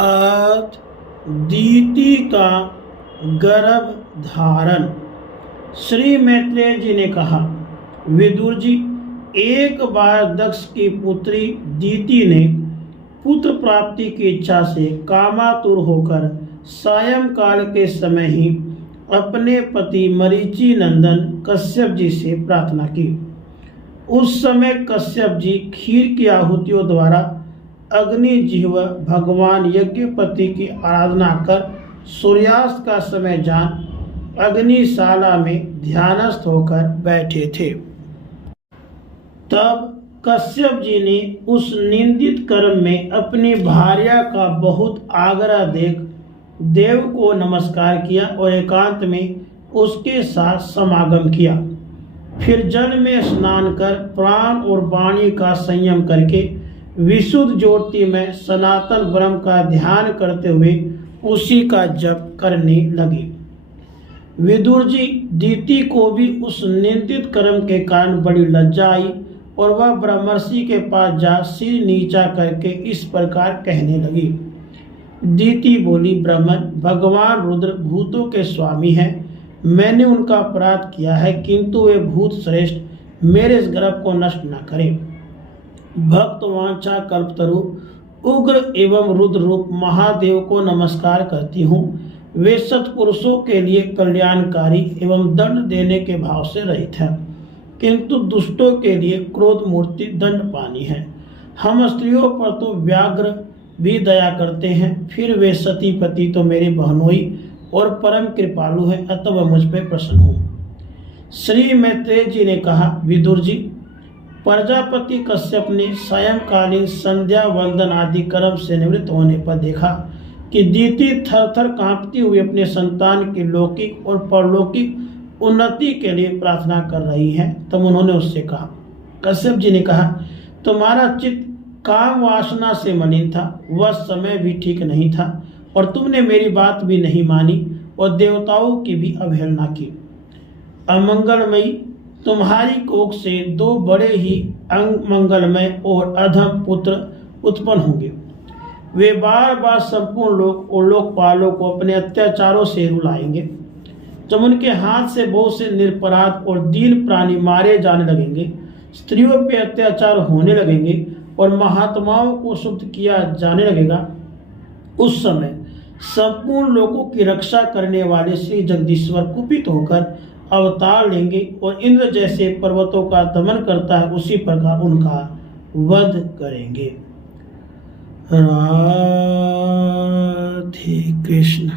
आज दीति का गर्भ धारण। श्री मैत्रेय जी ने कहा, विदुर जी, एक बार दक्ष की पुत्री दीति ने पुत्र प्राप्ति की इच्छा से कामातुर होकर सायंकाल के समय ही अपने पति मरीचि नंदन कश्यप जी से प्रार्थना की। उस समय कश्यप जी खीर की आहुतियों द्वारा अग्निजिह्व भगवान यज्ञपति की आराधना कर सूर्यास्त का समय जान अग्निशाला में ध्यानस्थ होकर बैठे थे। तब कश्यप जी ने उस निंदित कर्म में अपनी भार्या का बहुत आग्रह देख देव को नमस्कार किया और एकांत में उसके साथ समागम किया। फिर जल में स्नान कर प्राण और वाणी का संयम करके विशुद्ध ज्योति में सनातन ब्रह्म का ध्यान करते हुए उसी का जप करने लगे। विदुर जी, दीति को भी उस निंदित कर्म के कारण बड़ी लज्जा आई और वह ब्रह्मर्षि के पास जा सिर नीचा करके इस प्रकार कहने लगी। दीति बोली, ब्राह्मण, भगवान रुद्र भूतों के स्वामी हैं। मैंने उनका अपराध किया है, किंतु वे भूत श्रेष्ठ मेरे इस गर्भ को नष्ट न करें। भक्त वांछा कल्पतरु उग्र एवं रुद्र रूप महादेव को नमस्कार करती हूँ। वे सत्पुरुषों के लिए कल्याणकारी एवं दंड देने के भाव से रहित है, किंतु दुष्टों के लिए क्रोध मूर्ति दंड पानी है। हम स्त्रियों पर तो व्याघ्र भी दया करते हैं, फिर वे सतीपति तो मेरे बहनोई और परम कृपालु है, अतः वह मुझ पर प्रसन्न हो। श्री मैत्रेय जी ने कहा, विदुर जी, प्रजापति कश्यप ने सायंकालीन संध्या वंदन आदि कर्म से निवृत्त होने पर देखा कि दीति थर थर कांपती हुई अपने संतान की लौकिक और परलौकिक उन्नति के लिए प्रार्थना कर रही है। तब उन्होंने उससे कहा, कश्यप जी ने कहा, तुम्हारा चित्त काम वासना से मलिन था, वह समय भी ठीक नहीं था और तुमने मेरी बात भी नहीं मानी और देवताओं की भी अवहेलना की। अमंगलमयी तुम्हारी कोख से दो बड़े ही अमंगलमय और अधम पुत्र उत्पन्न होंगे। वे बार बार संपूर्ण लोक और लोकपालों को अपने अत्याचारों से रुलाएंगे। जब उनके हाथ से बहुत से निरपराध और दीन प्राणी मारे जाने लगेंगे, स्त्रियों पे अत्याचार होने लगेंगे और महात्माओं को शुद्ध किया जाने लगेगा, उस समय संपूर्ण लोगों की रक्षा करने वाले श्री जगदीश्वर कुपित होकर अवतार लेंगे और इंद्र जैसे पर्वतों का दमन करता है उसी प्रकार उनका वध करेंगे। राधे कृष्ण।